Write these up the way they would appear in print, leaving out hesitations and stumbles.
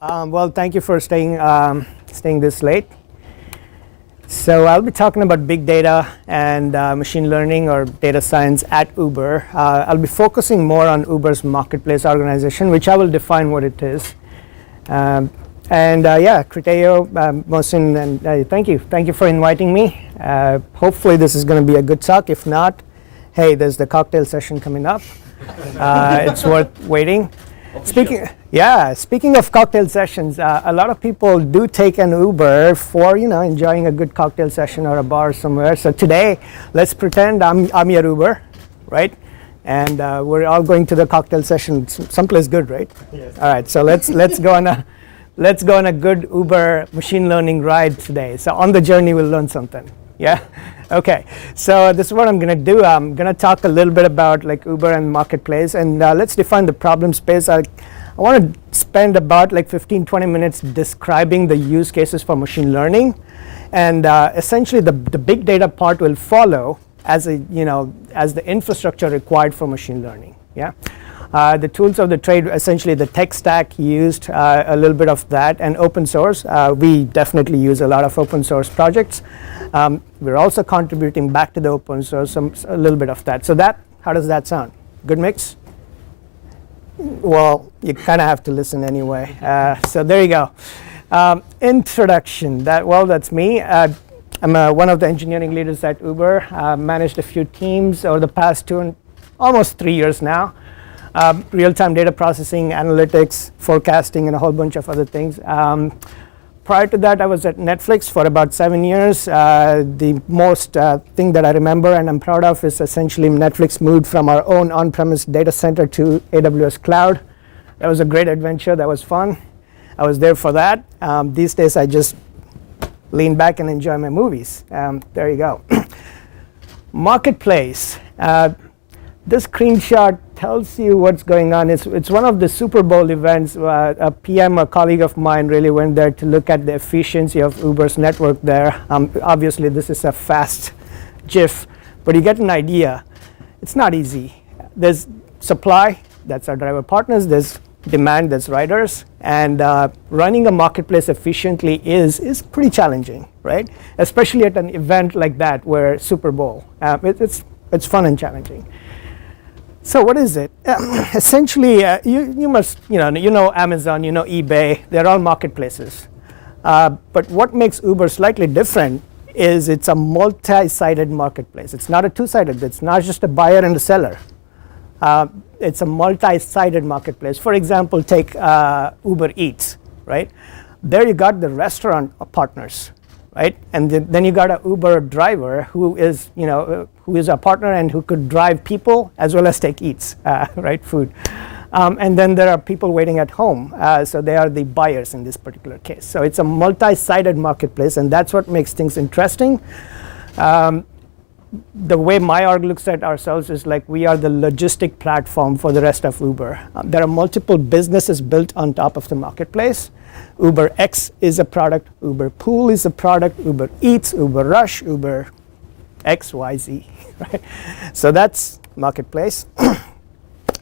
Well, thank you for staying this late. So I'll be talking about big data and machine learning or data science at Uber. I'll be focusing more on Uber's marketplace organization, which I will define what it is. Kriteo, Mohsin, and thank you for inviting me. Hopefully this is going to be a good talk. If not, hey, there's the cocktail session coming up. It's worth waiting. Speaking of cocktail sessions, a lot of people do take an Uber for enjoying a good cocktail session or a bar somewhere. So today, let's pretend I'm your Uber, right? And we're all going to the cocktail session, someplace good, right? Yes. All right. So let's go on a good Uber machine learning ride today. So on the journey, we'll learn something. Yeah. Okay, so this is what I'm going to do. I'm going to talk a little bit about like Uber and marketplace, and let's define the problem space. I want to spend about like 15-20 minutes describing the use cases for machine learning, and essentially the big data part will follow as the infrastructure required for machine learning. Yeah. The tools of the trade, essentially the tech stack used, a little bit of that, and open source. We definitely use a lot of open source projects. We're also contributing back to the open source, a little bit of that. So how does that sound? Good mix? Well, you kind of have to listen anyway. So there you go. Introduction. That's me. I'm one of the engineering leaders at Uber. Managed a few teams over the past almost 3 years now. Real-time data processing, analytics, forecasting, and a whole bunch of other things. Prior to that, I was at Netflix for about 7 years. The most thing that I remember and I'm proud of is essentially Netflix moved from our own on-premise data center to AWS cloud. That was a great adventure. That was fun. I was there for that. These days, I just lean back and enjoy my movies. There you go. Marketplace. This screenshot tells you what's going on. It's one of the Super Bowl events. A PM, a colleague of mine, really went there to look at the efficiency of Uber's network there. Obviously, this is a fast GIF, but you get an idea. It's not easy. There's supply, that's our driver partners. There's demand, that's riders. And running a marketplace efficiently is pretty challenging, right? Especially at an event like that, where Super Bowl. It's fun and challenging. So what is it? Essentially, you must know Amazon, you know eBay. They're all marketplaces. But what makes Uber slightly different is it's a multi-sided marketplace. It's not a two-sided. It's not just a buyer and a seller. It's a multi-sided marketplace. For example, take Uber Eats, right? There you got the restaurant partners, right? And then you got an Uber driver who is a partner and who could drive people as well as take eats, right? Food. And then there are people waiting at home. So they are the buyers in this particular case. So it's a multi-sided marketplace, and that's what makes things interesting. The way my org looks at ourselves is like we are the logistic platform for the rest of Uber. There are multiple businesses built on top of the marketplace. Uber X is a product, Uber Pool is a product, Uber Eats, Uber Rush, Uber XYZ, right? So that's marketplace.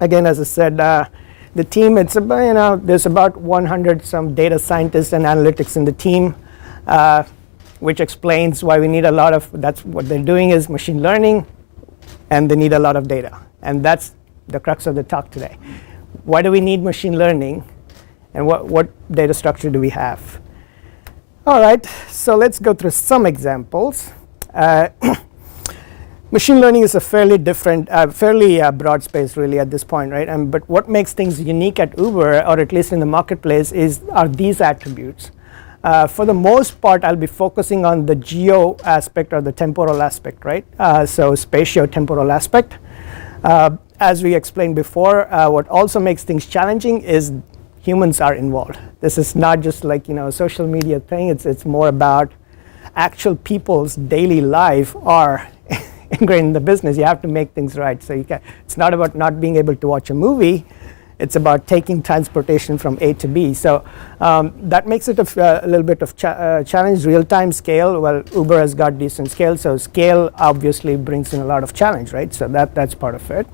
Again, as I said, the team, it's about, there's about 100 some data scientists and analytics in the team, which explains why we need a lot of, that's what they're doing is machine learning, and they need a lot of data. And that's the crux of the talk today. Why do we need machine learning? And what data structure do we have? All right, so let's go through some examples. Machine learning is a fairly different, fairly broad space really at this point, right? But what makes things unique at Uber, or at least in the marketplace, are these attributes. For the most part, I'll be focusing on the geo aspect or the temporal aspect, right? So spatio-temporal aspect. As we explained before, what also makes things challenging is humans are involved. This is not just like a social media thing. It's more about actual people's daily life are ingrained in the business. You have to make things right. So it's not about not being able to watch a movie. It's about taking transportation from A to B. So that makes it a little bit of challenge. Real-time scale, well, Uber has got decent scale. So scale obviously brings in a lot of challenge, right? So that's part of it.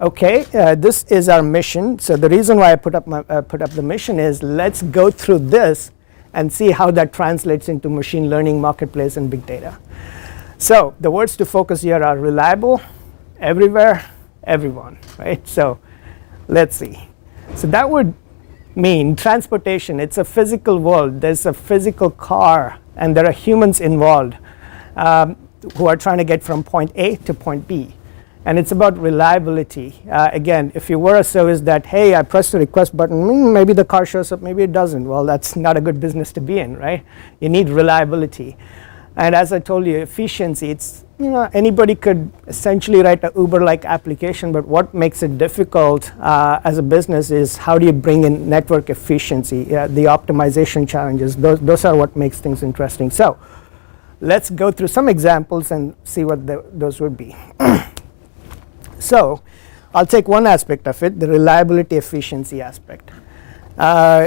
Okay, this is our mission. So the reason why I put up the mission is let's go through this and see how that translates into machine learning, marketplace, and big data. So the words to focus here are reliable, everywhere, everyone, right? So let's see. So that would mean transportation. It's a physical world. There's a physical car, and there are humans involved who are trying to get from point A to point B. And it's about reliability. Again, if you were a service that, hey, I press the request button, maybe the car shows up, maybe it doesn't. Well, that's not a good business to be in, right? You need reliability. And as I told you, efficiency, it's, anybody could essentially write a Uber-like application, but what makes it difficult as a business is how do you bring in network efficiency, the optimization challenges. Those are what makes things interesting. So let's go through some examples and see what those would be. So I'll take one aspect of it, the reliability efficiency aspect.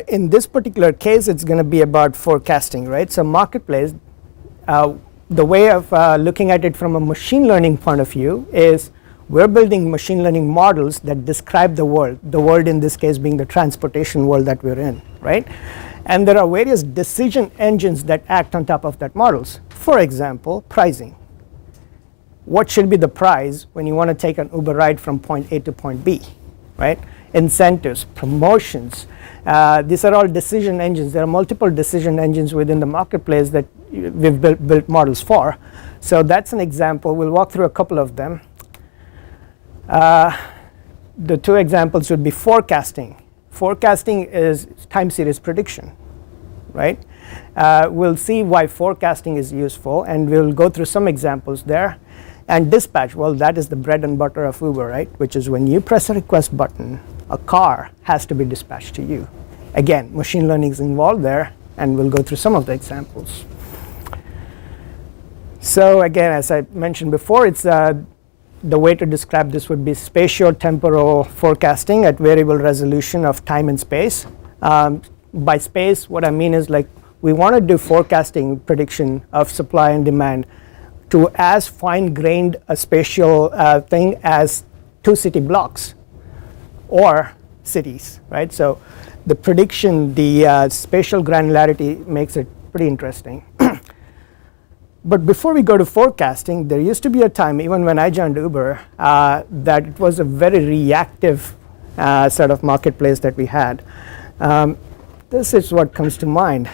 In this particular case, it's going to be about forecasting, right? So marketplace, the way of looking at it from a machine learning point of view is we're building machine learning models that describe the world in this case being the transportation world that we're in, right? And there are various decision engines that act on top of that models. For example, pricing. What should be the price when you want to take an Uber ride from point A to point B, right? Incentives, promotions. These are all decision engines. There are multiple decision engines within the marketplace that we've built models for. So that's an example. We'll walk through a couple of them. The two examples would be forecasting. Forecasting is time series prediction, right? We'll see why forecasting is useful, and we'll go through some examples there. And dispatch, well, that is the bread and butter of Uber, right? Which is when you press a request button, a car has to be dispatched to you. Again, machine learning is involved there, and we'll go through some of the examples. So again, as I mentioned before, it's the way to describe this would be spatial temporal forecasting at variable resolution of time and space. By space, what I mean is like we want to do forecasting prediction of supply and demand to as fine-grained a spatial thing as 2 city blocks or cities, right? So the prediction, the spatial granularity makes it pretty interesting. But before we go to forecasting, there used to be a time, even when I joined Uber, that it was a very reactive sort of marketplace that we had. This is what comes to mind,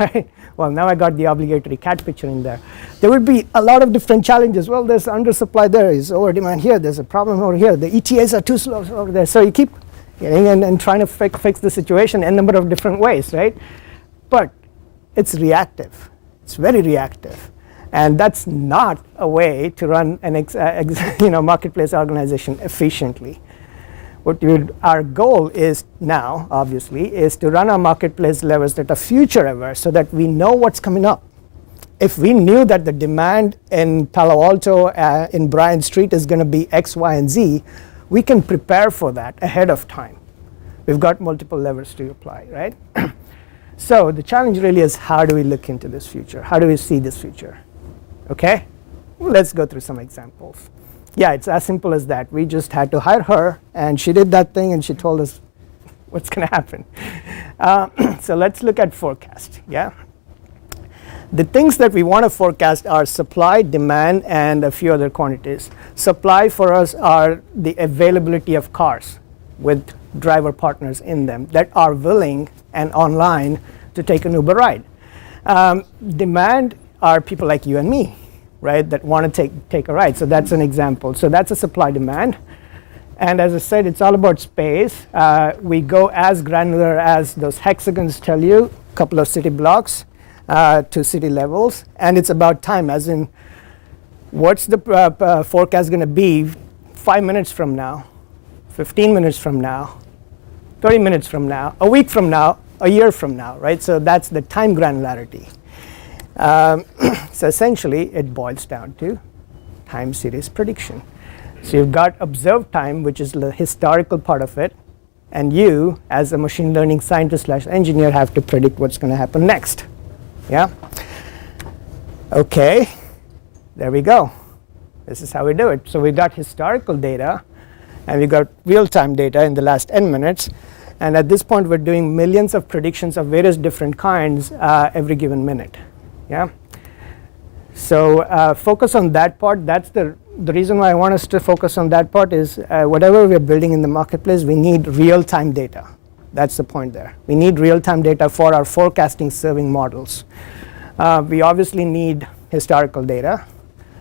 right? Well, now I got the obligatory cat picture in there. There would be a lot of different challenges. Well, there's undersupply there, is over demand here, there's a problem over here, the ETAs are too slow over there. So you keep getting in and trying to fix the situation in a number of different ways, right? But it's reactive. It's very reactive. And that's not a way to run an marketplace organization efficiently. Our goal is now, obviously, is to run our marketplace levels that are future aware so that we know what's coming up. If we knew that the demand in Palo Alto, in Bryant Street is going to be X, Y, and Z, we can prepare for that ahead of time. We've got multiple levers to apply, right? So the challenge really is how do we look into this future? How do we see this future? Okay? Well, let's go through some examples. Yeah, it's as simple as that. We just had to hire her, and she did that thing, and she told us what's going to happen. So let's look at forecast. Yeah, the things that we want to forecast are supply, demand, and a few other quantities. Supply for us are the availability of cars with driver partners in them that are willing and online to take an Uber ride. Demand are people like you and me, right, that want to take a ride. So that's an example. So that's a supply demand. And as I said, it's all about space. We go as granular as those hexagons tell you, a couple of city blocks to city levels. And it's about time, as in what's the forecast going to be 5 minutes from now, 15 minutes from now, 30 minutes from now, a week from now, a year from now, right? So that's the time granularity. So essentially, it boils down to time series prediction. So you've got observed time, which is the historical part of it, and you, as a machine learning scientist / engineer, have to predict what's going to happen next. Yeah? Okay, there we go. This is how we do it. So we got historical data, and we got real-time data in the last n minutes. And at this point, we're doing millions of predictions of various different kinds every given minute. Yeah. So focus on that part. That's the reason why I want us to focus on that part is whatever we're building in the marketplace, we need real-time data. That's the point there. We need real-time data for our forecasting serving models. We obviously need historical data.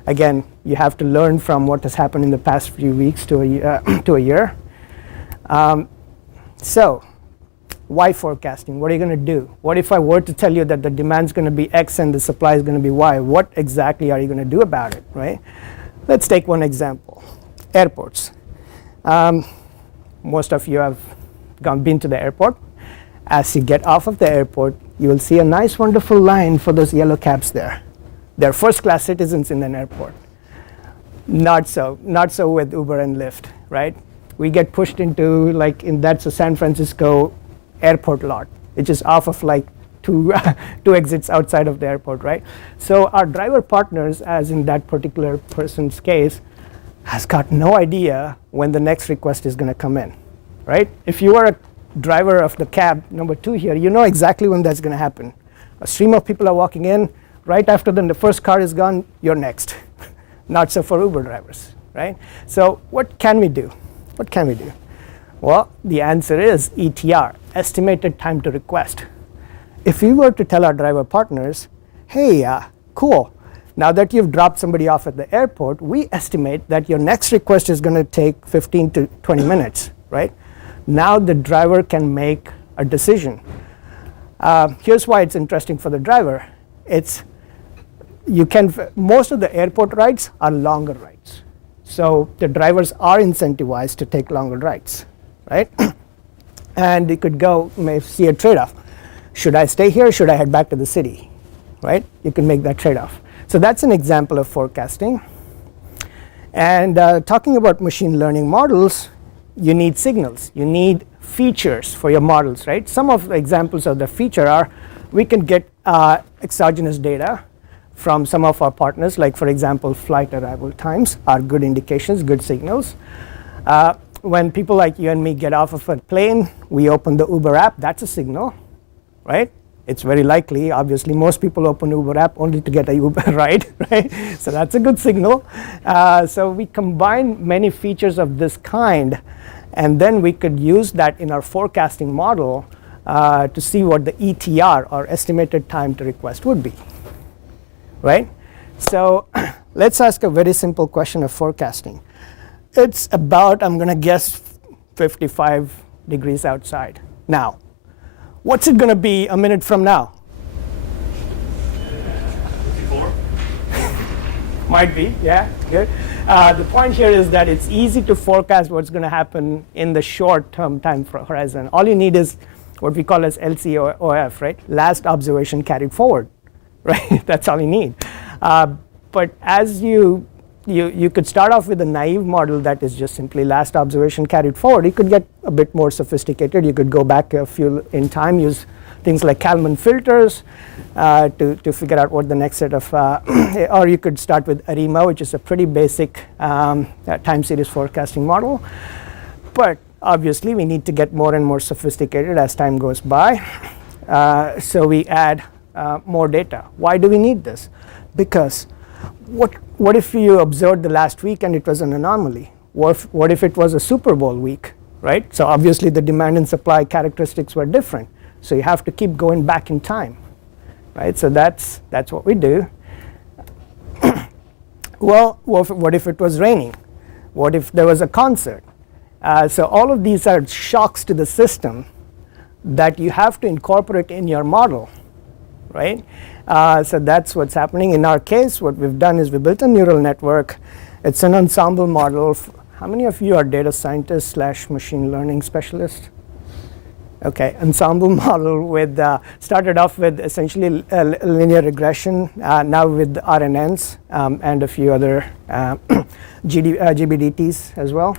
Again, you have to learn from what has happened in the past few weeks to a year. So why forecasting? What are you going to do? What if I were to tell you that the demand is going to be X and the supply is going to be Y? What exactly are you going to do about it, right? Let's take one example. Airports. Most of you have been to the airport. As you get off of the airport, you will see a nice, wonderful line for those yellow cabs there. They're first-class citizens in an airport. Not so with Uber and Lyft, right? We get pushed into, that's a San Francisco airport lot, which is off of two exits outside of the airport, right? So our driver partners, as in that particular person's case, has got no idea when the next request is going to come in, right? If you are a driver of the cab, number 2 here, you know exactly when that's going to happen. A stream of people are walking in. Right after the first car is gone, you're next. Not so for Uber drivers, right? So what can we do? What can we do? Well, the answer is ETR, estimated time to request. If we were to tell our driver partners, hey, cool, now that you've dropped somebody off at the airport, we estimate that your next request is going to take 15 to 20 minutes, right? Now the driver can make a decision. Here's why it's interesting for the driver. Most of the airport rides are longer rides. So the drivers are incentivized to take longer rides, right? And you could may see a trade-off. Should I stay here? Should I head back to the city, right? You can make that trade-off. So that's an example of forecasting. And talking about machine learning models, you need signals. You need features for your models, right? Some of the examples of the feature are we can get exogenous data from some of our partners, like for example, flight arrival times are good indications, good signals. When people like you and me get off of a plane, we open the Uber app, that's a signal, right? It's very likely, obviously, most people open Uber app only to get a Uber ride, right? So that's a good signal. So we combine many features of this kind, and then we could use that in our forecasting model to see what the ETR, or estimated time to request, would be. Right? So let's ask a very simple question of forecasting. It's about, I'm going to guess, 55 degrees outside. Now, what's it going to be a minute from now? 54? Might be, yeah, good. The point here is that it's easy to forecast what's going to happen in the short-term time horizon. All you need is what we call as LCOF, right? Last observation carried forward. Right, that's all you need. But as you could start off with a naive model that is just simply last observation carried forward. You could get a bit more sophisticated. You could go back a few in time, use things like Kalman filters to figure out what the next set of, or you could start with ARIMA, which is a pretty basic time series forecasting model. But obviously, we need to get more and more sophisticated as time goes by. So we add more data. Why do we need this? Because what if you observed the last week and it was an anomaly? What if it was a Super Bowl week, right? So obviously the demand and supply characteristics were different. So you have to keep going back in time, right? So that's what we do. Well, what if it was raining? What if there was a concert? So all of these are shocks to the system that you have to incorporate in your model, right? So that's what's happening. In our case, what we've done is we built a neural network. It's an ensemble model. How many of you are data scientists / machine learning specialists? Okay, ensemble model with started off with essentially linear regression, now with RNNs and a few other GBDTs as well.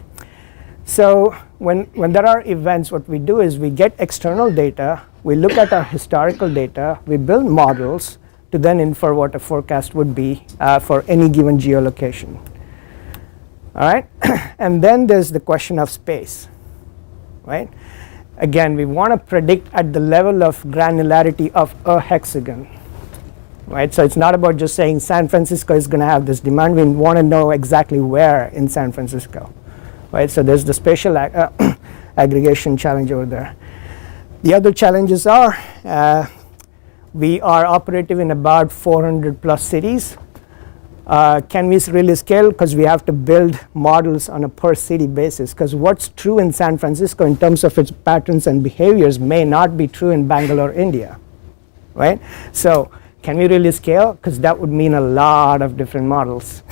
So when there are events, what we do is we get external data, we look at our historical data, we build models to then infer what a forecast would be for any given geolocation. All right, and then there's the question of space, right? Again, we want to predict at the level of granularity of a hexagon, right? So it's not about just saying San Francisco is going to have this demand. We want to know exactly where in San Francisco, right? So there's the spatial aggregation challenge over there. The other challenges are we are operative in about 400 plus cities. Can we really scale? Because we have to build models on a per city basis, because what's true in San Francisco in terms of its patterns and behaviors may not be true in Bangalore, India, right? So can we really scale? Because that would mean a lot of different models.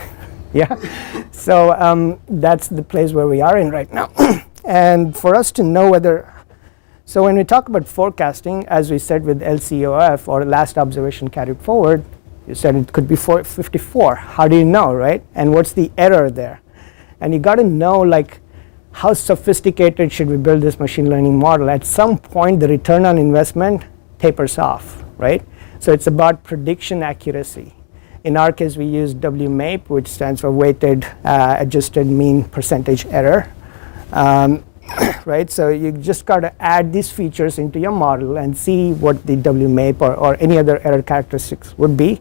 Yeah, so that's the place where we are in right now. And for us to know whether, so when we talk about forecasting, as we said with LCOF, or last observation carried forward, you said it could be 54. How do you know, right? And what's the error there? And you got to know, like, how sophisticated should we build this machine learning model? At some point, the return on investment tapers off, right? So it's about prediction accuracy. In our case, we use WMAPE, which stands for weighted adjusted mean percentage error. Right, so you just got to add these features into your model and see what the WMAPE or any other error characteristics would be.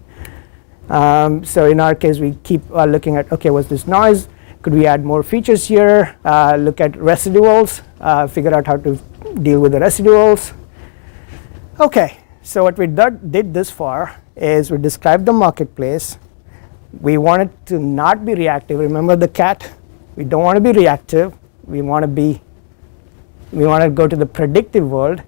So in our case, we keep looking at, okay, what's this noise? Could we add more features here? Look at residuals, figure out how to deal with the residuals. Okay, so what we did this far is we described the marketplace. We want it to not be reactive. Remember the cat? We don't want to be reactive. We want to go to the predictive world.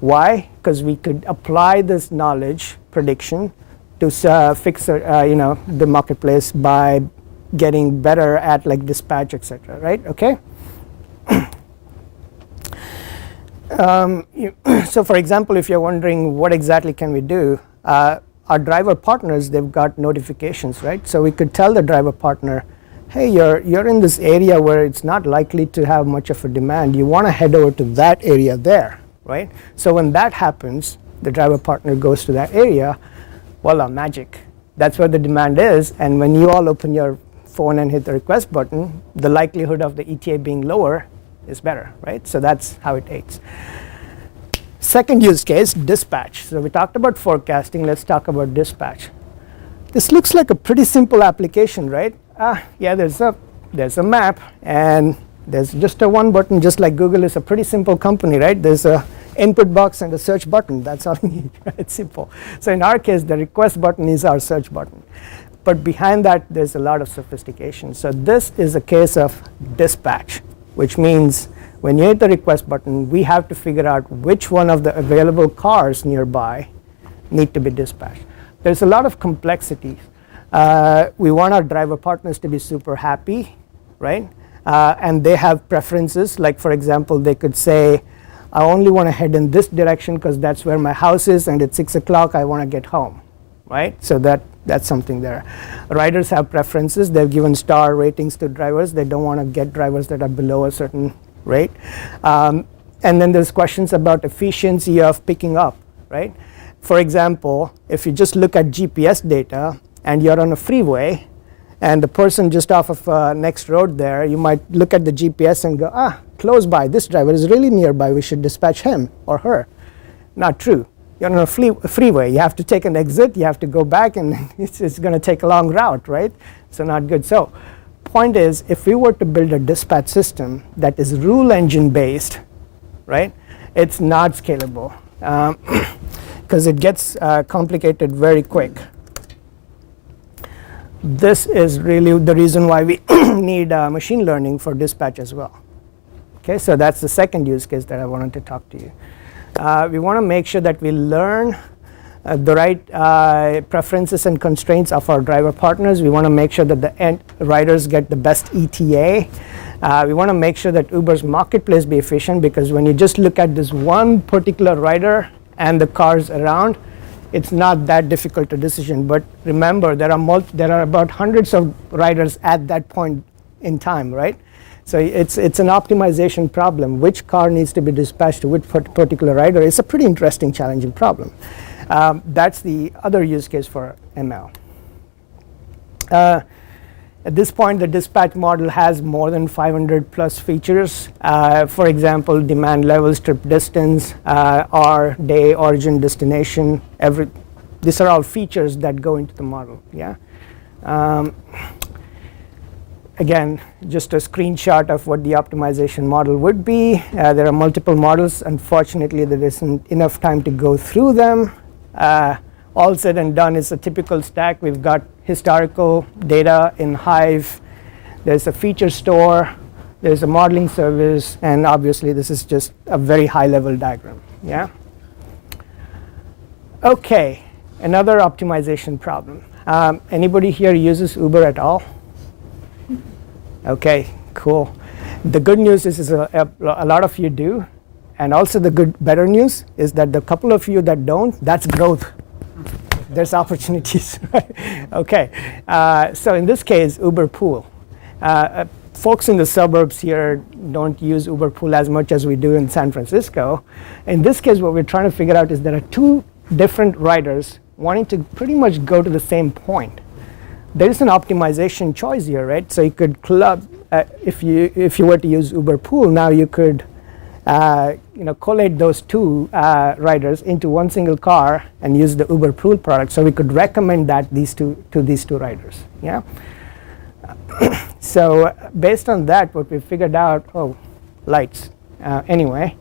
Why? Because we could apply this knowledge prediction to fix the marketplace by getting better at, like, dispatch, etc. Right? Okay. So for example, if you're wondering what exactly can we do, our driver partners, they've got notifications, right? So we could tell the driver partner, hey, you're in this area where it's not likely to have much of a demand. You want to head over to that area there, right? So when that happens, the driver partner goes to that area. Voila, magic. That's where the demand is. And when you all open your phone and hit the request button, the likelihood of the ETA being lower is better, right? So that's how it aids. Second use case, dispatch. So we talked about forecasting. Let's talk about dispatch. This looks like a pretty simple application, right? Yeah, there's a map, and there's just a one button, just like Google is a pretty simple company, right? There's a input box and a search button. That's all you need. It's simple. So in our case, the request button is our search button. But behind that, there's a lot of sophistication. So this is a case of dispatch, which means when you hit the request button, we have to figure out which one of the available cars nearby need to be dispatched. There's a lot of complexities. We want our driver partners to be super happy, right? And they have preferences. Like, for example, they could say, I only want to head in this direction because that's where my house is, and at 6 o'clock I want to get home, right? So that's something there. Riders have preferences. They've given star ratings to drivers. They don't want to get drivers that are below a certain rate. And then there's questions about efficiency of picking up, right? For example, if you just look at GPS data and you're on a freeway and the person just off of next road there, you might look at the GPS and go, close by, this driver is really nearby, we should dispatch him or her. Not true. You're on a freeway. You have to take an exit, you have to go back, and it's going to take a long route, right? So not good. So point is, if we were to build a dispatch system that is rule engine based, right, it's not scalable because it gets complicated very quick. This is really the reason why we need machine learning for dispatch as well. Okay, so that's the second use case that I wanted to talk to you. We want to make sure that we learn the right preferences and constraints of our driver partners. We want to make sure that the end riders get the best ETA. We want to make sure that Uber's marketplace be efficient, because when you just look at this one particular rider and the cars around, it's not that difficult a decision. But remember, there are about hundreds of riders at that point in time, right? So it's an optimization problem. Which car needs to be dispatched to which particular rider? It's a pretty interesting, challenging problem. That's the other use case for ML. At this point, the dispatch model has more than 500 plus features. For example, demand levels, trip distance, hour, day, origin, destination. These are all features that go into the model. Yeah. Again, just a screenshot of what the optimization model would be. There are multiple models. Unfortunately, there isn't enough time to go through them. All said and done, it's a typical stack. We've got historical data in Hive. There's a feature store. There's a modeling service. And obviously, this is just a very high-level diagram. Yeah. OK, another optimization problem. Anybody here uses Uber at all? OK, cool. The good news is a lot of you do. And also the better news is that the couple of you that don't, that's growth. There's opportunities. OK, so in this case, Uber Pool. Folks in the suburbs here don't use Uber Pool as much as we do in San Francisco. In this case, what we're trying to figure out is there are two different riders wanting to pretty much go to the same point. There is an optimization choice here, right? So you could club, if you were to use Uber Pool, now you could collate those two riders into one single car and use the Uber Pool product. So we could recommend that to these two riders. Yeah. So based on that, what we figured out, lights. Anyway,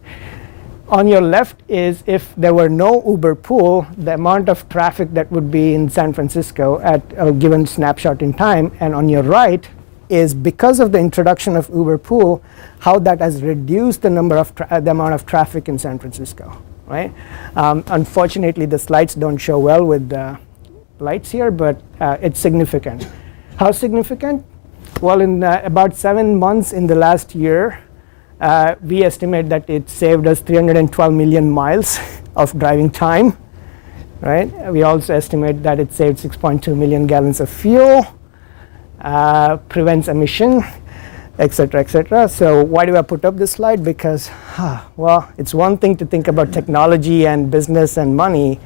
on your left is if there were no Uber Pool, the amount of traffic that would be in San Francisco at a given snapshot in time. And on your right is because of the introduction of Uber Pool, how that has reduced the amount of traffic in San Francisco, right? Unfortunately, the slides don't show well with the lights here, but it's significant. How significant? Well, in about 7 months in the last year, we estimate that it saved us 312 million miles of driving time, right? We also estimate that it saved 6.2 million gallons of fuel, prevents emission, et cetera, et cetera. So why do I put up this slide? Because, well, it's one thing to think about technology and business and money.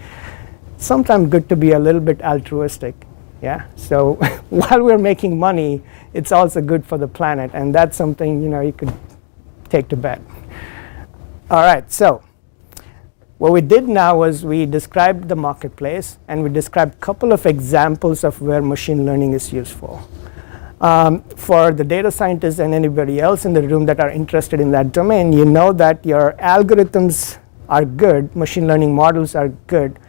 Sometimes good to be a little bit altruistic. Yeah. So while we're making money, it's also good for the planet, and that's something you could take to bed. All right. So what we did now was we described the marketplace, and we described a couple of examples of where machine learning is useful. For the data scientists and anybody else in the room that are interested in that domain, you know that your algorithms are good, machine learning models are good,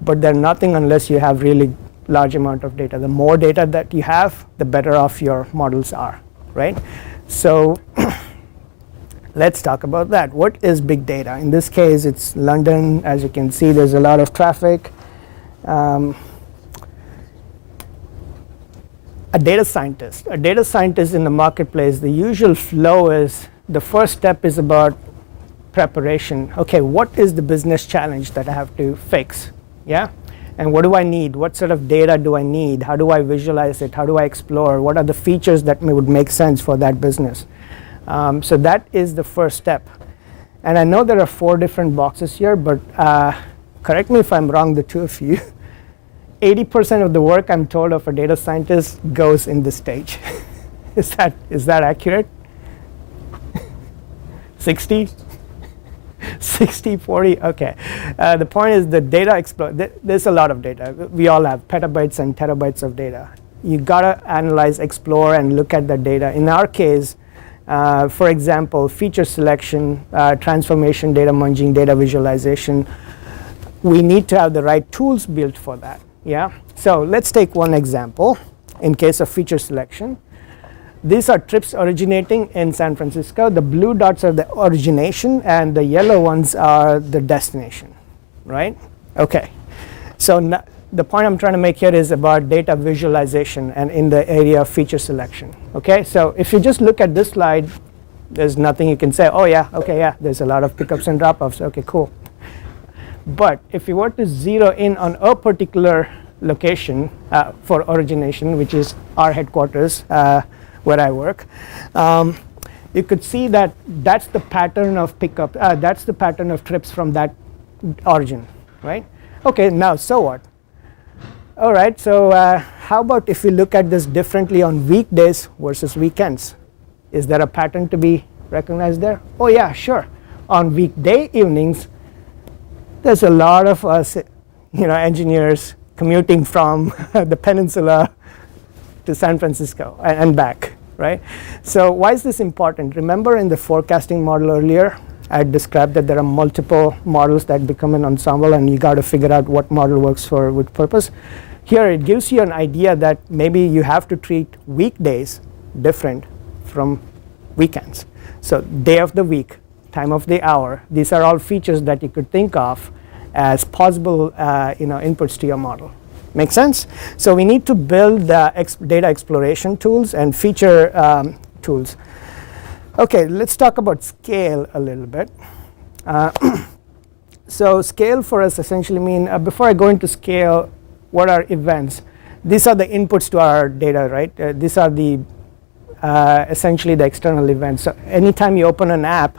but they're nothing unless you have really large amount of data. The more data that you have, the better off your models are, right? So let's talk about that. What is big data? In this case, it's London. As you can see, there's a lot of traffic. A data scientist in the marketplace, the usual flow is the first step is about preparation. OK, what is the business challenge that I have to fix? Yeah? And what do I need? What sort of data do I need? How do I visualize it? How do I explore? What are the features that would make sense for that business? So that is the first step. And I know there are 4 different boxes here, but correct me if I'm wrong, the two of you. 80% of the work, I'm told, of a data scientist goes in this stage. Is that accurate? 60? 60, 40? OK. The point is the data there's a lot of data. We all have petabytes and terabytes of data. You got to analyze, explore, and look at the data. In our case, for example, feature selection, transformation, data munging, data visualization, we need to have the right tools built for that. Yeah. So let's take one example. In case of feature selection, these are trips originating in San Francisco. The blue dots are the origination, and the yellow ones are the destination, right? OK. So the point I'm trying to make here is about data visualization and in the area of feature selection. OK. So if you just look at this slide, there's nothing you can say, oh, yeah, OK, yeah, there's a lot of pickups and drop-offs. OK, cool. But if you were to zero in on a particular location for origination, which is our headquarters where I work, you could see that that's the pattern of pickup. That's the pattern of trips from that origin, right? OK, now so what? All right, so how about if we look at this differently on weekdays versus weekends? Is there a pattern to be recognized there? Oh yeah, sure. On weekday evenings, there's a lot of us, engineers commuting from the peninsula to San Francisco and back, right? So why is this important? Remember in the forecasting model earlier, I described that there are multiple models that become an ensemble, and you got to figure out what model works for which purpose. Here it gives you an idea that maybe you have to treat weekdays different from weekends. So day of the week, time of the hour, these are all features that you could think of as possible inputs to your model. Make sense? So we need to build data exploration tools and feature tools. Okay, let's talk about scale a little bit. So scale for us essentially mean, before I go into scale, what are events? These are the inputs to our data, right? These are the essentially the external events. So anytime you open an app,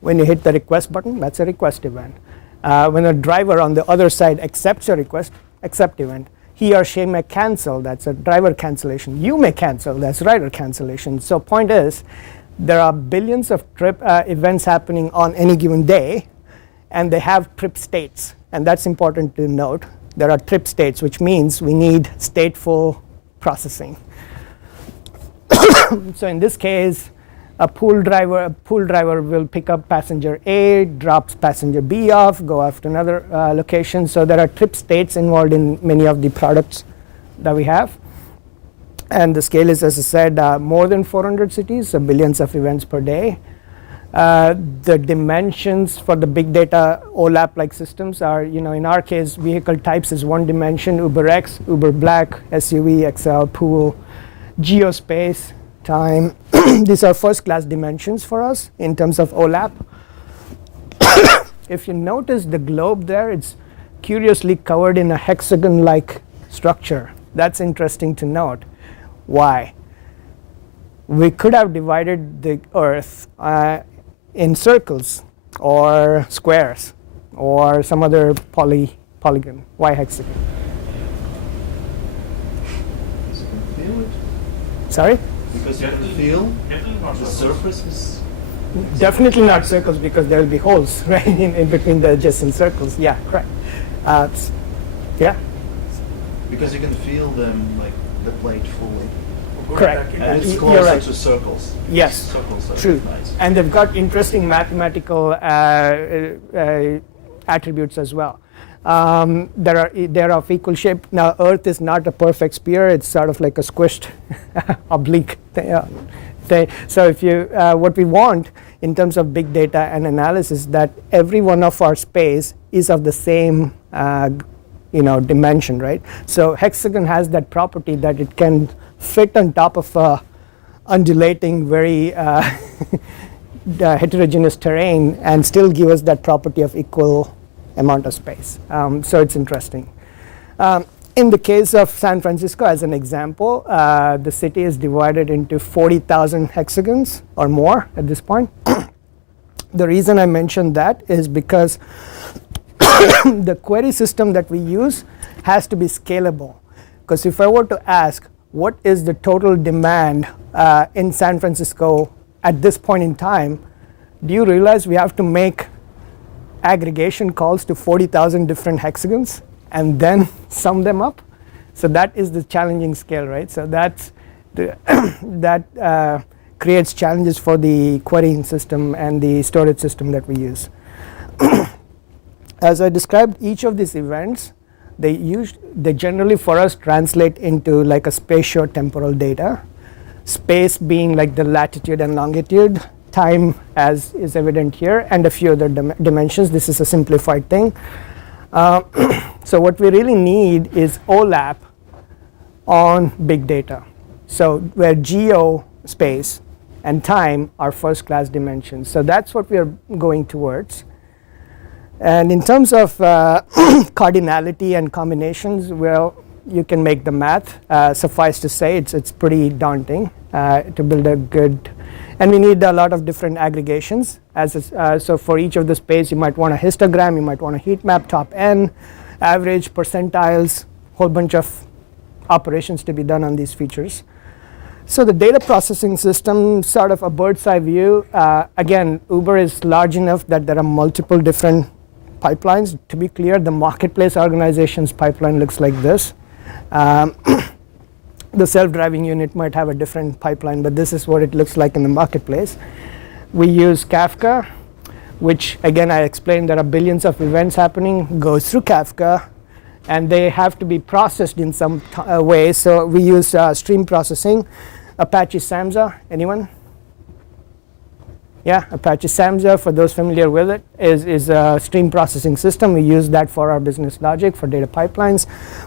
when you hit the request button, that's a request event. When a driver on the other side accepts a request, accept event. He or she may cancel, that's a driver cancellation. You may cancel, that's rider cancellation. So point is, there are billions of trip events happening on any given day, and they have trip states. And that's important to note. There are trip states, which means we need stateful processing. So in this case, a pool driver will pick up passenger A, drops passenger B off, go off to another location. So there are trip states involved in many of the products that we have. And the scale is, as I said, more than 400 cities, so billions of events per day. The dimensions for the big data OLAP-like systems are, in our case, vehicle types is one dimension, Uber X, Uber Black, SUV, XL, pool, geospace, time. These are first-class dimensions for us in terms of OLAP. If you notice the globe there, it's curiously covered in a hexagon-like structure. That's interesting to note. Why? We could have divided the Earth in circles or squares or some other polygon. Why hexagon? Sorry? Because you can feel the surface is... Definitely not circles, because there will be holes, right, in between the adjacent circles. Yeah, correct. Yeah? Because you can feel them, like the plate fully. Correct. And it's You're closer right. to circles. Yes, Circles are true. nice. And they've got interesting mathematical attributes as well. They're of equal shape. Now, Earth is not a perfect sphere. It's sort of like a squished oblique thing. So if you, what we want in terms of big data and analysis, that every one of our space is of the same dimension, right? So hexagon has that property that it can fit on top of a undulating, very heterogeneous terrain and still give us that property of equal amount of space. So it's interesting. In the case of San Francisco, as an example, the city is divided into 40,000 hexagons or more at this point. The reason I mentioned that is because the query system that we use has to be scalable. Because if I were to ask, what is the total demand in San Francisco at this point in time, do you realize we have to make aggregation calls to 40,000 different hexagons and then sum them up? So that is the challenging scale, right? So that's that creates challenges for the querying system and the storage system that we use. As I described, each of these events, they generally for us translate into like a spatial temporal data. Space being like the latitude and longitude, time as is evident here, and a few other dimensions. This is a simplified thing. So what we really need is OLAP on big data. So where geo space and time are first class dimensions. So that's what we are going towards. And in terms of cardinality and combinations, well, you can make the math. Suffice to say, it's pretty daunting to build a good, and we need a lot of different aggregations. So for each of the space, you might want a histogram, you might want a heat map, top n, average, percentiles, whole bunch of operations to be done on these features. So the data processing system, sort of a bird's eye view. Again, Uber is large enough that there are multiple different pipelines. To be clear, the marketplace organization's pipeline looks like this. The self-driving unit might have a different pipeline, but this is what it looks like in the marketplace. We use Kafka, which, again, I explained there are billions of events happening, goes through Kafka, and they have to be processed in some way. So we use stream processing. Apache Samza, anyone? Yeah, Apache Samza, for those familiar with it, is a stream processing system. We use that for our business logic, for data pipelines.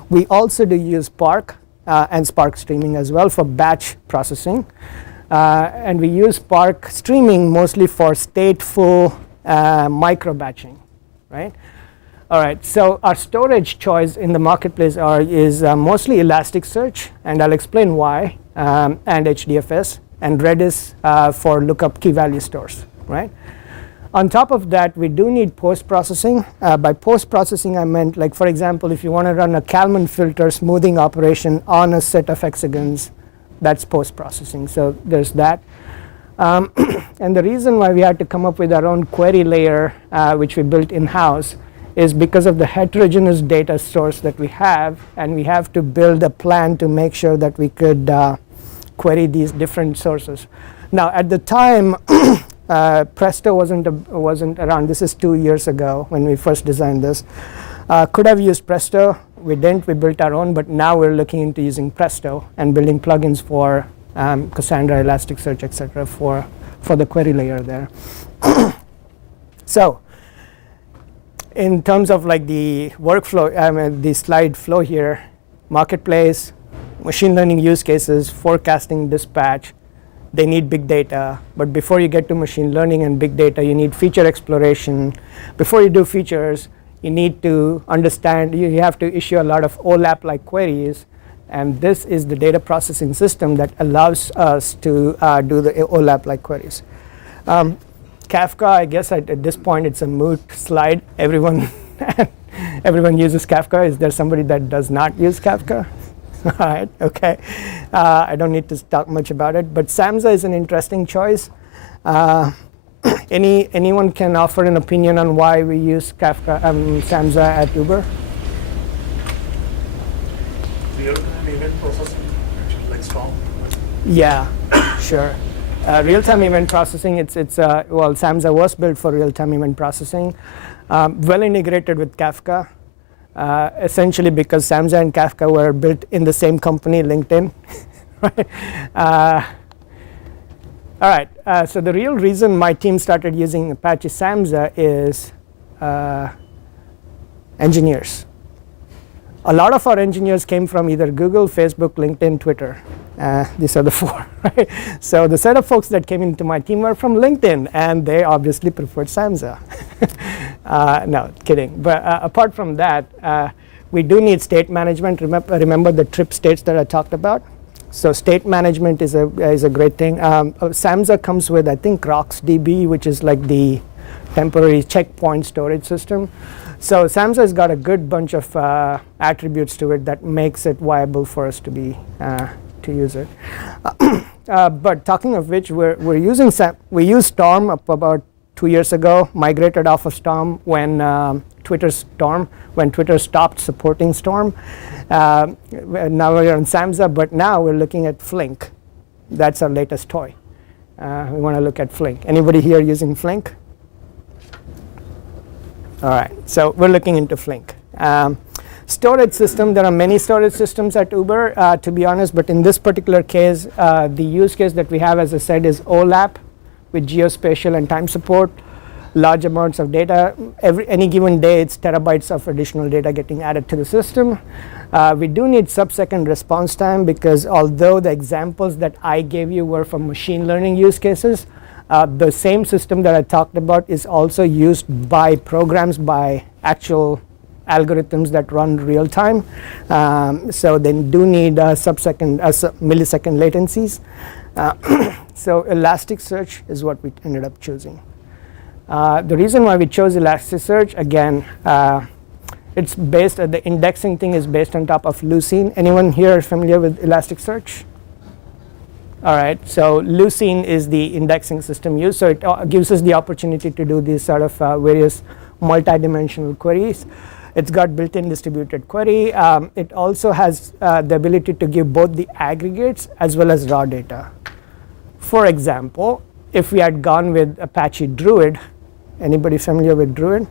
We also do use Spark and Spark streaming as well for batch processing. And we use Spark streaming mostly for stateful micro batching, right? All right, so our storage choice in the marketplace is mostly Elasticsearch, and I'll explain why, and HDFS, and Redis for lookup key value stores, right? On top of that, we do need post-processing. By post-processing, I meant, like, for example, if you want to run a Kalman filter smoothing operation on a set of hexagons, that's post-processing. So there's that. And the reason why we had to come up with our own query layer, which we built in-house, is because of the heterogeneous data source that we have, and we have to build a plan to make sure that we could query these different sources. Now, at the time, Presto wasn't around. This is 2 years ago when we first designed this. Could have used Presto. We didn't. We built our own, but now we're looking into using Presto and building plugins for Cassandra, Elasticsearch, etc. for the query layer there. So, in terms of like the workflow, the slide flow here, marketplace, machine learning use cases, forecasting, dispatch, they need big data. But before you get to machine learning and big data, you need feature exploration. Before you do features, you need to understand, you have to issue a lot of OLAP-like queries. And this is the data processing system that allows us to do the OLAP-like queries. Kafka, I guess at this point it's a moot slide. Everyone uses Kafka. Is there somebody that does not use Kafka? All right, okay. I don't need to talk much about it. But Samza is an interesting choice. Anyone can offer an opinion on why we use Samza at Uber? Real-time event processing, actually, like Storm. Yeah, sure. Real-time event processing, well, Samza was built for real-time event processing, well integrated with Kafka, essentially because Samza and Kafka were built in the same company, LinkedIn. Right? All right, so the real reason my team started using Apache Samza is engineers. A lot of our engineers came from either Google, Facebook, LinkedIn, Twitter. These are the four, right? So the set of folks that came into my team were from LinkedIn, and they obviously preferred Samza. No, kidding. But apart from that, we do need state management. Remember the trip states that I talked about? So state management is a great thing. Samza comes with, I think, RocksDB, which is like the temporary checkpoint storage system. So Samza has got a good bunch of attributes to it that makes it viable for us to use it. But talking of which, we used Storm up about 2 years ago. Migrated off of Storm when Twitter stopped supporting Storm. Now we're on Samza, but now we're looking at Flink. That's our latest toy. We want to look at Flink. Anybody here using Flink? All right, so we're looking into Flink. Storage system, there are many storage systems at Uber, to be honest, but in this particular case, the use case that we have, as I said, is OLAP with geospatial and time support, large amounts of data. Any given day, it's terabytes of additional data getting added to the system. We do need sub-second response time because although the examples that I gave you were from machine learning use cases, the same system that I talked about is also used by programs, by actual algorithms that run real time. So they do need millisecond latencies. So Elasticsearch is what we ended up choosing. The reason why we chose Elasticsearch, again, It's based, the indexing thing is based on top of Lucene. Anyone here familiar with Elasticsearch? All right, so Lucene is the indexing system used, so it gives us the opportunity to do these sort of various multi-dimensional queries. It's got built-in distributed query. It also has the ability to give both the aggregates as well as raw data. For example, if we had gone with Apache Druid, anybody familiar with Druid?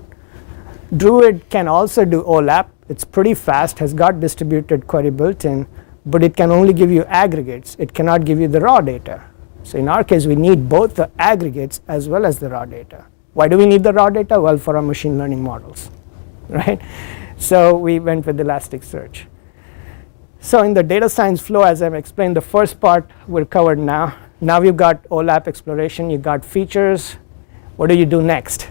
Druid can also do OLAP. It's pretty fast, has got distributed query built in, but it can only give you aggregates. It cannot give you the raw data. So in our case, we need both the aggregates as well as the raw data. Why do we need the raw data? Well, for our machine learning models, right? So we went with Elasticsearch. So in the data science flow, as I've explained, the first part we're covered now. Now we've got OLAP exploration, you've got features. What do you do next?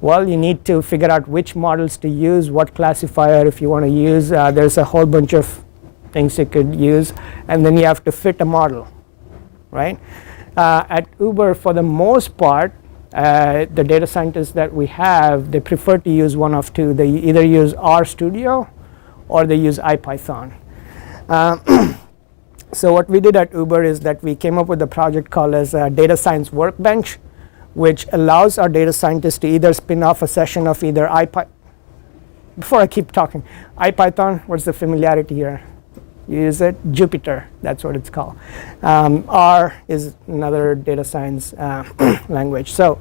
Well, you need to figure out which models to use, what classifier if you want to use. There's a whole bunch of things you could use, and then you have to fit a model, right? At Uber, for the most part, the data scientists that we have, they prefer to use one of two. They either use RStudio or they use IPython. So what we did at Uber is that we came up with a project called as Data Science Workbench, which allows our data scientists to either spin off a session of either before I keep talking, IPython, what's the familiarity here? You use it? Jupyter, that's what it's called. R is another data science language. So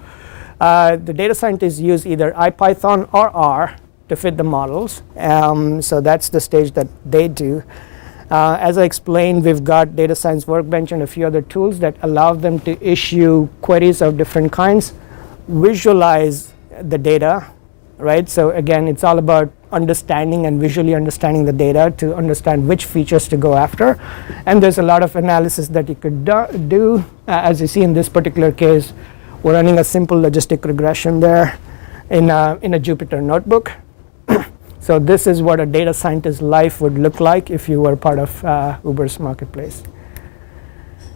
the data scientists use either IPython or R to fit the models. So that's the stage that they do. As I explained, we've got Data Science Workbench and a few other tools that allow them to issue queries of different kinds, visualize the data, right? So again, it's all about understanding and visually understanding the data to understand which features to go after. And there's a lot of analysis that you could do. As you see in this particular case, we're running a simple logistic regression there in a Jupyter notebook. So this is what a data scientist's life would look like if you were part of Uber's marketplace.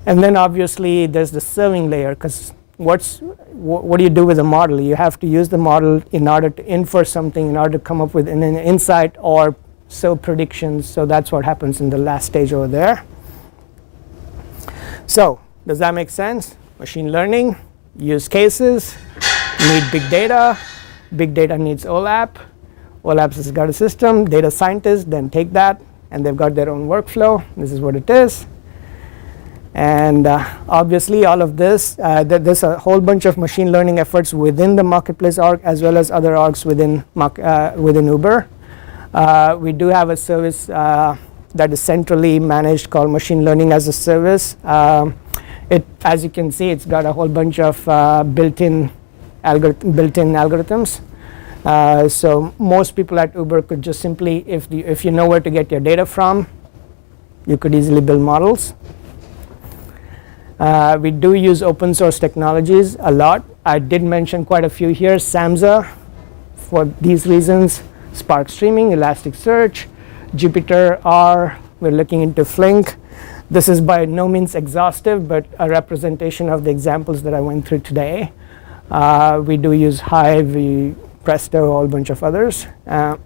And then obviously there's the serving layer, because what do you do with a model? You have to use the model in order to infer something, in order to come up with an insight or serve predictions. So that's what happens in the last stage over there. So does that make sense? Machine learning, use cases, need big data. Big data needs OLAP. OLAP has got a system. Data scientists then take that, and they've got their own workflow. This is what it is. And obviously, all of this, there's a whole bunch of machine learning efforts within the marketplace org, as well as other orgs within Uber. We do have a service that is centrally managed called Machine Learning as a Service. As you can see, it's got a whole bunch of built-in algorithms. So most people at Uber could just simply, if you know where to get your data from, you could easily build models. We do use open source technologies a lot. I did mention quite a few here. Samza, for these reasons, Spark Streaming, Elasticsearch, Jupyter, R. We're looking into Flink. This is by no means exhaustive, but a representation of the examples that I went through today. We do use Hive, Presto, a whole bunch of others. At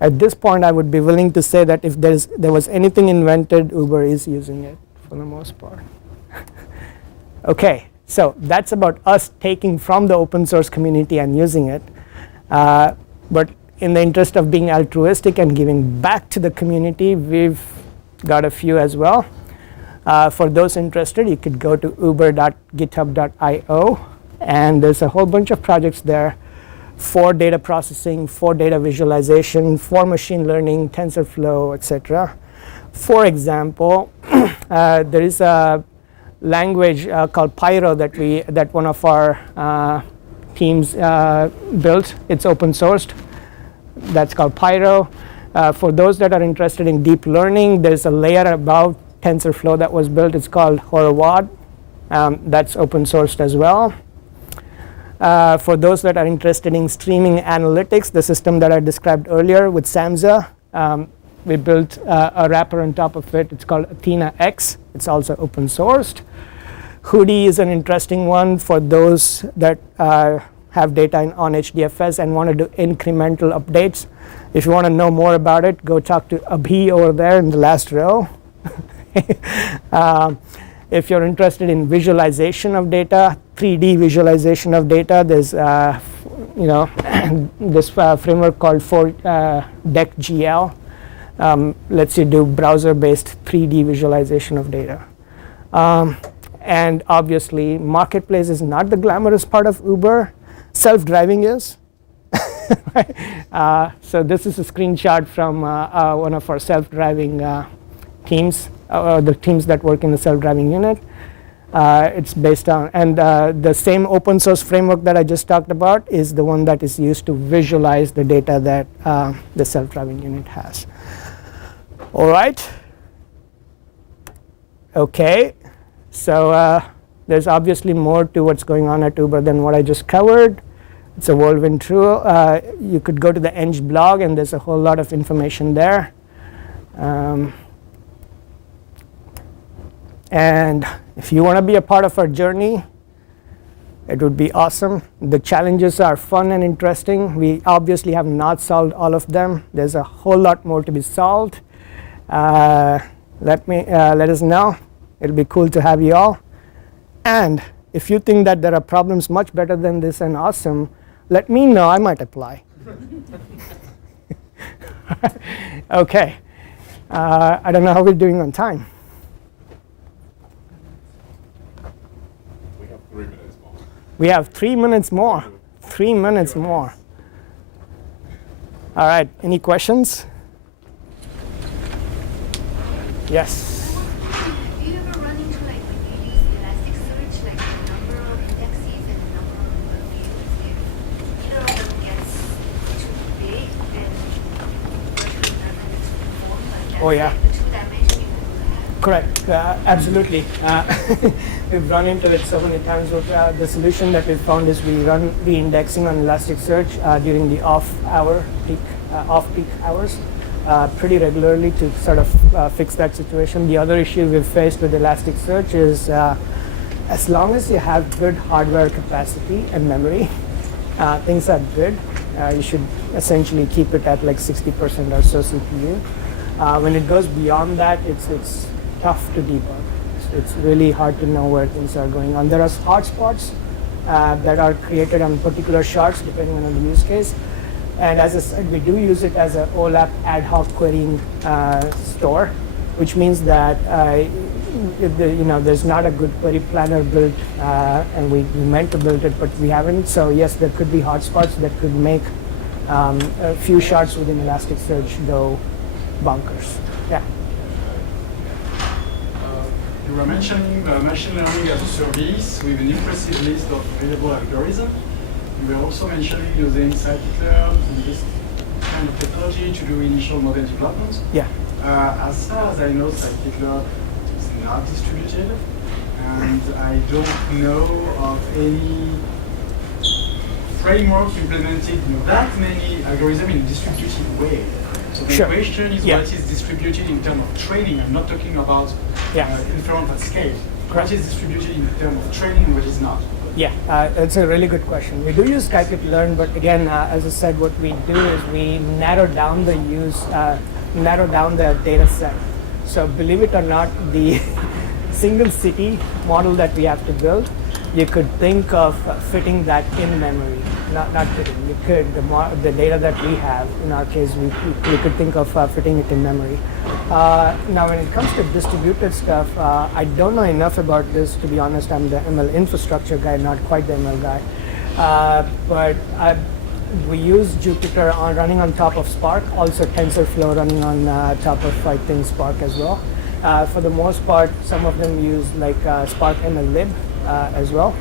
this point, I would be willing to say that if there was anything invented, Uber is using it for the most part. Okay, so that's about us taking from the open source community and using it. But in the interest of being altruistic and giving back to the community, we've got a few as well. For those interested, you could go to uber.github.io. And there's a whole bunch of projects there for data processing, for data visualization, for machine learning, TensorFlow, etc. For example, there is a language called Pyro that one of our teams built. It's open sourced. That's called Pyro. For those that are interested in deep learning, there's a layer above TensorFlow that was built. It's called Horowad. That's open sourced as well. For those that are interested in streaming analytics, the system that I described earlier with Samza, we built a wrapper on top of it. It's called Athena X. It's also open sourced. Hoodie is an interesting one for those that have data on HDFS and want to do incremental updates. If you want to know more about it, go talk to Abhi over there in the last row. If you're interested in visualization of data, 3D visualization of data, there's this framework called DeckGL. Lets you do browser-based 3D visualization of data. And obviously, Marketplace is not the glamorous part of Uber. Self-driving is. So this is a screenshot from one of our self-driving teams, the teams that work in the self-driving unit. It's based on, and the same open source framework that I just talked about is the one that is used to visualize the data that the self-driving unit has. All right. Okay. So there's obviously more to what's going on at Uber than what I just covered. It's a whirlwind tool. You could go to the Eng blog, and there's a whole lot of information there. And if you want to be a part of our journey, it would be awesome. The challenges are fun and interesting. We obviously have not solved all of them. There's a whole lot more to be solved. Let us know. It'll be cool to have you all. And if you think that there are problems much better than this and awesome, let me know. I might apply. Okay. I don't know how we're doing on time. We have 3 minutes more. We have 3 minutes more. 3 minutes more. All right. Any questions? Yes. Do you ever run into like when you use Elasticsearch, like the number of indexes and the number of fields, if either of them gets too big, then virtual memory gets too full, like that's Oh, yeah. like the two-dimension you have. Correct. Absolutely. We've run into it so many times. The solution that we found is we run re-indexing on Elasticsearch during the off-peak hours pretty regularly to sort of fix that situation. The other issue we've faced with Elasticsearch is as long as you have good hardware capacity and memory, things are good. You should essentially keep it at like 60% or so CPU. When it goes beyond that, it's tough to debug. It's really hard to know where things are going on. There are hotspots that are created on particular shards depending on the use case. And as I said, we do use it as an OLAP ad hoc querying store, which means that there's not a good query planner built, and we meant to build it, but we haven't. So yes, there could be hotspots that could make a few shards within Elasticsearch go bonkers. Yeah. You were mentioning machine learning as a service with an impressive list of available algorithms. You were also mentioning using scikit-learn and this kind of technology to do initial model development. Yeah. As far as I know, scikit-learn is not distributed, and I don't know of any framework implemented that many algorithms in a distributed way. So the question is what is distributed in terms of training. I'm not talking about inference at scale. What is distributed in terms of training and what is not? Yeah, it's a really good question. We do use scikit-learn, but again, as I said, what we do is we narrow down the data set. So believe it or not, the single city model that we have to build, you could think of fitting that in memory. Not fitting. You could, the data that we have, in our case, we could think of fitting it in memory. Now, when it comes to distributed stuff, I don't know enough about this, to be honest. I'm the ML infrastructure guy, not quite the ML guy. But we use Jupyter running on top of Spark, also TensorFlow running on top of, I think, Spark as well. For the most part, some of them use like Spark ML lib as well.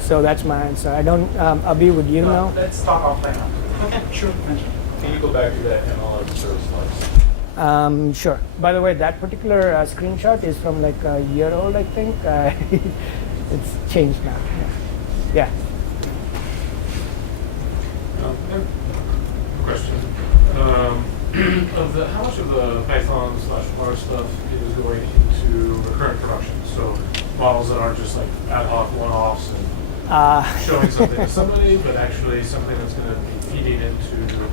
So that's my answer. I don't, Abhi, would you know? Let's talk offline now. Okay, sure. Can you go back to that ML as a service slides? Sure. By the way, that particular screenshot is from like a year old, I think. It's changed now. Yeah. Question. How much of the Python/R stuff is going into recurrent production? So models that aren't just like ad hoc one-offs and showing something to somebody, but actually something that's going to be feeding into,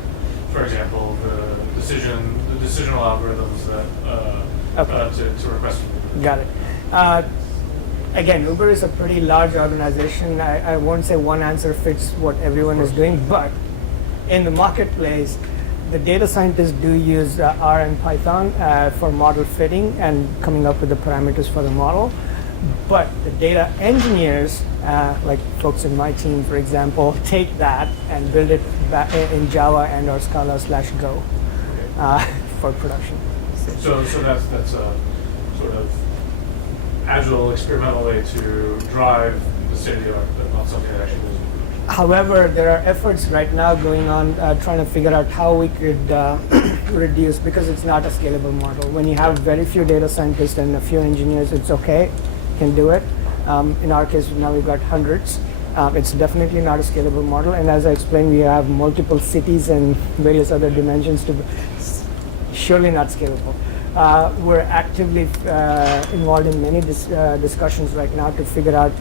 for example, the decisional algorithms that to request. Got it. Again, Uber is a pretty large organization. I won't say one answer fits what everyone is doing, but in the marketplace, the data scientists do use R and Python for model fitting and coming up with the parameters for the model. But the data engineers, like folks in my team, for example, take that and build it back in Java and or Scala/Go for production. So that's a sort of agile experimental way to drive the state of the art, but not something that actually moves. However, there are efforts right now going on trying to figure out how we could reduce, because it's not a scalable model. When you have very few data scientists and a few engineers, it's okay, can do it. In our case, now we've got hundreds. It's definitely not a scalable model, and as I explained, we have multiple cities and various other dimensions to surely not scalable. We're actively involved in many discussions right now to figure out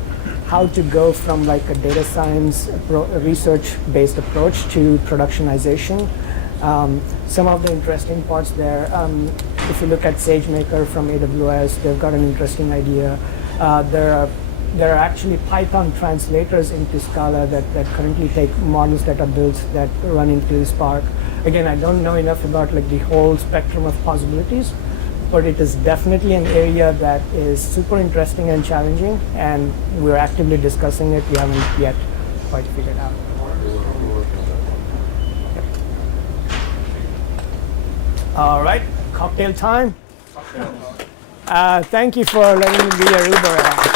how to go from like a data science research-based approach to productionization. Some of the interesting parts there, if you look at SageMaker from AWS, they've got an interesting idea. There are actually Python translators into Scala that currently take models that are built that run into Spark. Again, I don't know enough about like the whole spectrum of possibilities, but it is definitely an area that is super interesting and challenging, and we're actively discussing it. We haven't yet quite figured out. All right, cocktail time. Thank you for letting me be your Uber.